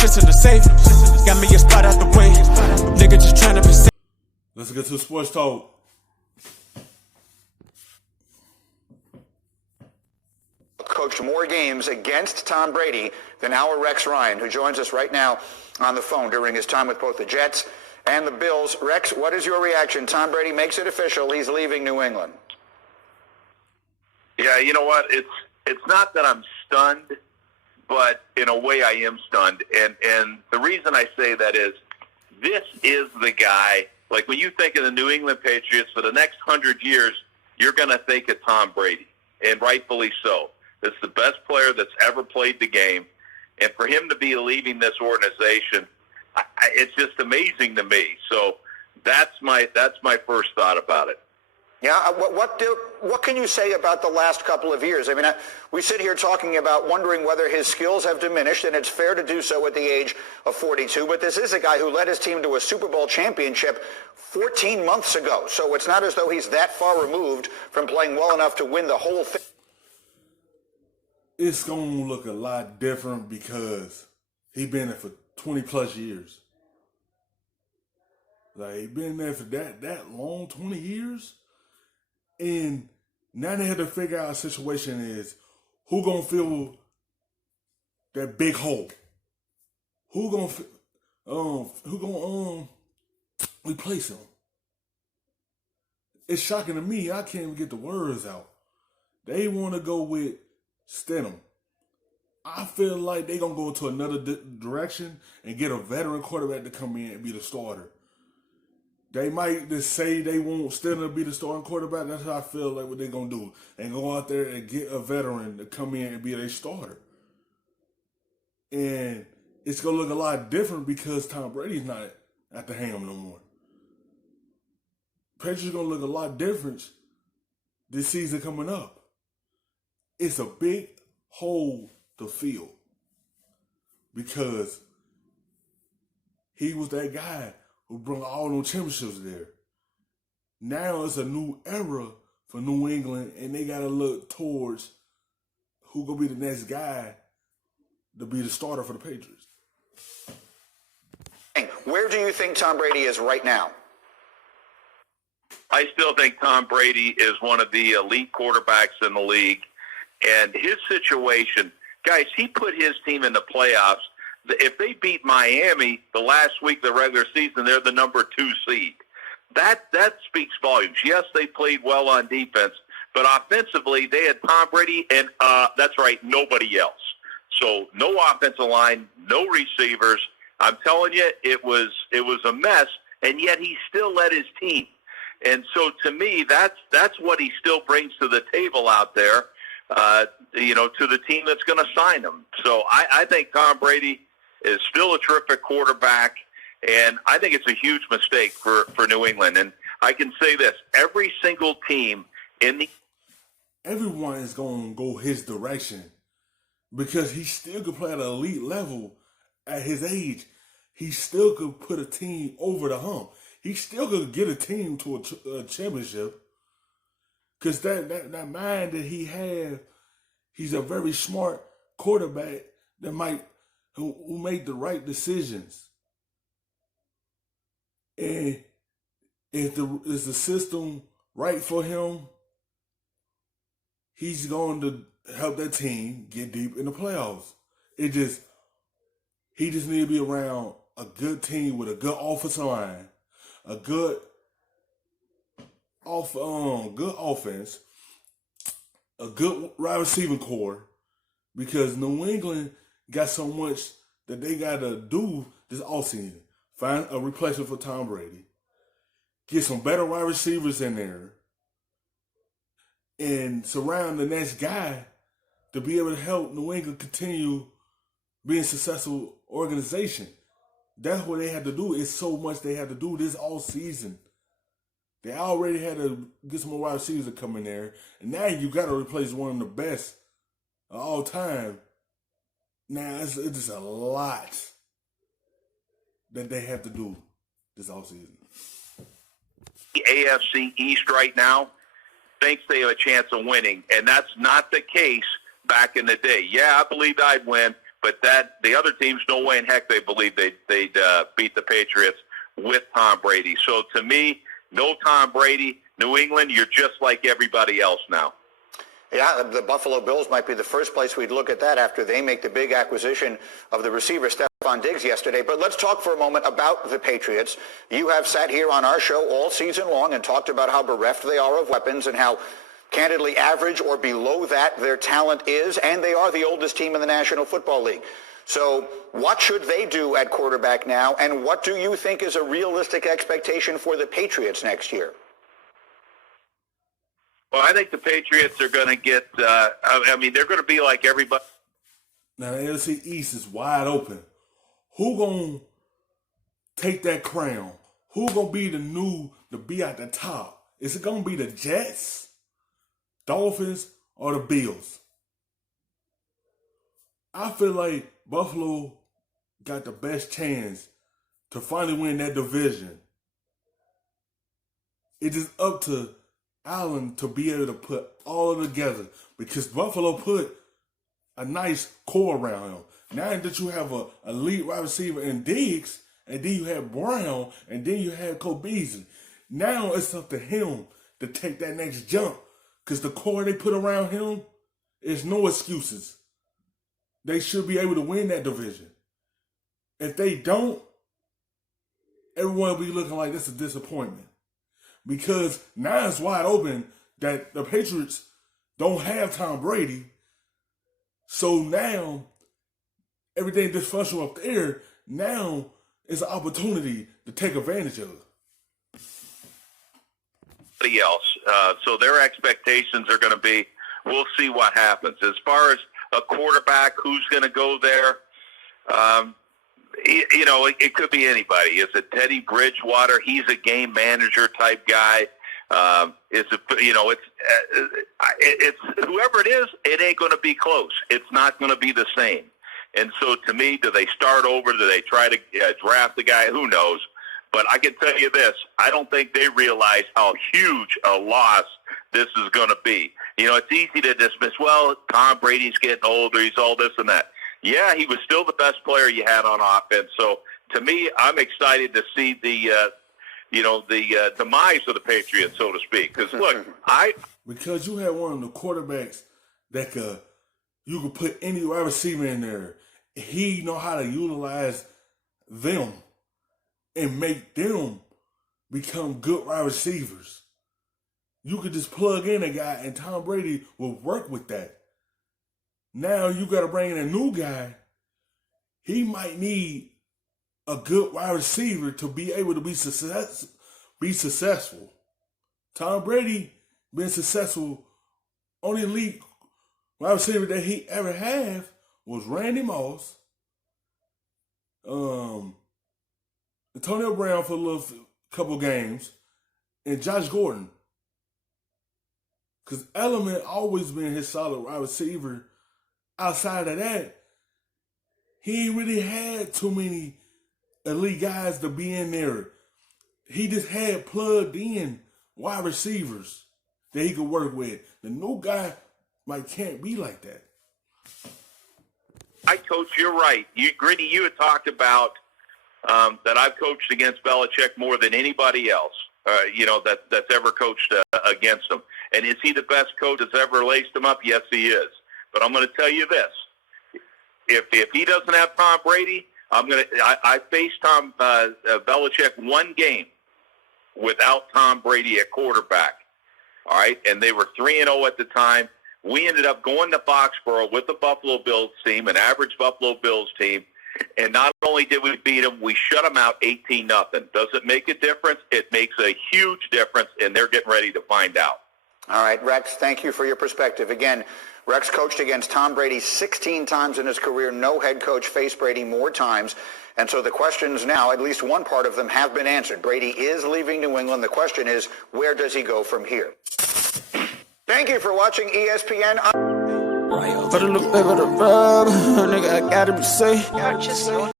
shit's in the safe. Got me a spot out the way. Nigga just tryna be safe. Let's get to sports talk. Coached more games against Tom Brady than our Rex Ryan, who joins us right now on the phone during his time with both the Jets and the Bills. Rex, what is your reaction? Tom Brady makes it official. He's leaving New England. Yeah, you know what? It's not that I'm stunned, but in a way I am stunned. And the reason I say that is this is the guy. Like when you think of the New England Patriots for the next 100 years, you're going to think of Tom Brady, and rightfully so. It's the best player that's ever played the game. And for him to be leaving this organization, it's just amazing to me. So that's my first thought about it. Yeah, what can you say about the last couple of years? I mean, we sit here talking about wondering whether his skills have diminished, and it's fair to do so at the age of 42. But this is a guy who led his team to a Super Bowl championship 14 months ago. So it's not as though he's that far removed from playing well enough to win the whole thing. It's going to look a lot different because he's been there for 20 plus years. Like, he's been there for that long, 20 years. And now they have to figure out a situation is who going to fill that big hole? Who going to replace him? It's shocking to me. I can't even get the words out. They want to go with Stidham. I feel like they're going to go into another direction and get a veteran quarterback to come in and be the starter. They might just say they want Stidham to be the starting quarterback. That's how I feel like what they're going to do. And go out there and get a veteran to come in and be their starter. And it's going to look a lot different because Tom Brady's not at the helm no more. Patriots going to look a lot different this season coming up. It's a big hole to fill because he was that guy who brought all those championships there. Now it's a new era for New England, and they got to look towards who going to be the next guy to be the starter for the Patriots. Where do you think Tom Brady is right now? I still think Tom Brady is one of the elite quarterbacks in the league. And his situation, guys, he put his team in the playoffs. If they beat Miami the last week of the regular season, they're the number 2 seed. That speaks volumes. Yes, they played well on defense, but offensively they had Tom Brady and that's right, nobody else. So no offensive line, no receivers. I'm telling you, it was a mess, and yet he still led his team. And so to me, that's what he still brings to the table out there. To the team that's going to sign him. So I think Tom Brady is still a terrific quarterback, and I think it's a huge mistake for New England. And I can say this, every single team everyone is going to go his direction because he still could play at an elite level at his age. He still could put a team over the hump. He still could get a team to a championship. Because that mind that he had, he's a very smart quarterback that who made the right decisions. And if is the system right for him, he's going to help that team get deep in the playoffs. He just needs to be around a good team with a good offensive line, a good offense, a good wide receiving core, because New England got so much that they got to do this offseason. Find a replacement for Tom Brady, get some better wide receivers in there, and surround the next guy to be able to help New England continue being a successful organization. That's what they had to do. It's so much they had to do this all season. They already had to get some more wide receivers to come in there. And now you got to replace one of the best of all time. Now, it's just a lot that they have to do this offseason. The AFC East right now thinks they have a chance of winning, and that's not the case back in the day. Yeah, I believed I'd win, But the other teams, no way in heck they believe they'd beat the Patriots with Tom Brady. So to me, no Tom Brady. New England, you're just like everybody else now. Yeah, the Buffalo Bills might be the first place we'd look at that after they make the big acquisition of the receiver Stephon Diggs yesterday. But let's talk for a moment about the Patriots. You have sat here on our show all season long and talked about how bereft they are of weapons and how candidly average or below that their talent is, and they are the oldest team in the National Football League. So what should they do at quarterback now, and what do you think is a realistic expectation for the Patriots next year? Well, I think the Patriots are going to get, they're going to be like everybody. Now, the NFC East is wide open. Who going to take that crown? Who going to be to be at the top? Is it going to be the Jets, Dolphins, or the Bills? I feel like Buffalo got the best chance to finally win that division. It is up to Allen to be able to put all of it together, because Buffalo put a nice core around him. Now that you have a elite wide receiver in Diggs, and then you have Brown, and then you have Cole Beasley. Now it's up to him to take that next jump, because the core they put around him is no excuses. They should be able to win that division. If they don't, everyone will be looking like this is a disappointment. Because now it's wide open that the Patriots don't have Tom Brady. So now, everything dysfunctional up there, now is an opportunity to take advantage of. Else. So their expectations are going to be, we'll see what happens. As far as a quarterback, who's going to go there, it could be anybody. Is it Teddy Bridgewater? He's a game manager type guy. It's whoever it is. It ain't going to be close. It's not going to be the same. And so, to me, do they start over? Do they try to draft the guy? Who knows? But I can tell you this: I don't think they realize how huge a loss this is going to be. It's easy to dismiss. Well, Tom Brady's getting older. He's all this and that. Yeah, he was still the best player you had on offense. So, to me, I'm excited to see the demise of the Patriots, so to speak. Because look, because you had one of the quarterbacks that you could put any wide receiver in there. He know how to utilize them and make them become good wide receivers. You could just plug in a guy, and Tom Brady will work with that. Now you got to bring in a new guy. He might need a good wide receiver to be able to be successful. Tom Brady been successful. Only elite wide receiver that he ever had was Randy Moss, Antonio Brown for a couple games, and Josh Gordon. Because Element always been his solid wide receiver. Outside of that, he ain't really had too many elite guys to be in there. He just had plugged in wide receivers that he could work with. The new guy can't be like that. Coach, you're right. Gritty, you had talked about that I've coached against Belichick more than anybody else, that's ever coached against him. And is he the best coach that's ever laced him up? Yes, he is. But I'm going to tell you this: if he doesn't have Tom Brady, I faced Tom Belichick one game without Tom Brady at quarterback. All right, and they were 3-0 at the time. We ended up going to Foxborough with the Buffalo Bills team, an average Buffalo Bills team, and not only did we beat them, we shut them out 18-0. Does it make a difference? It makes a huge difference, and they're getting ready to find out. All right, Rex, thank you for your perspective. Again, Rex coached against Tom Brady 16 times in his career. No head coach faced Brady more times. And so the questions now, at least one part of them, have been answered. Brady is leaving New England. The question is, where does he go from here? Thank you for watching ESPN. For the look back of the rub, nigga, I gotta be safe.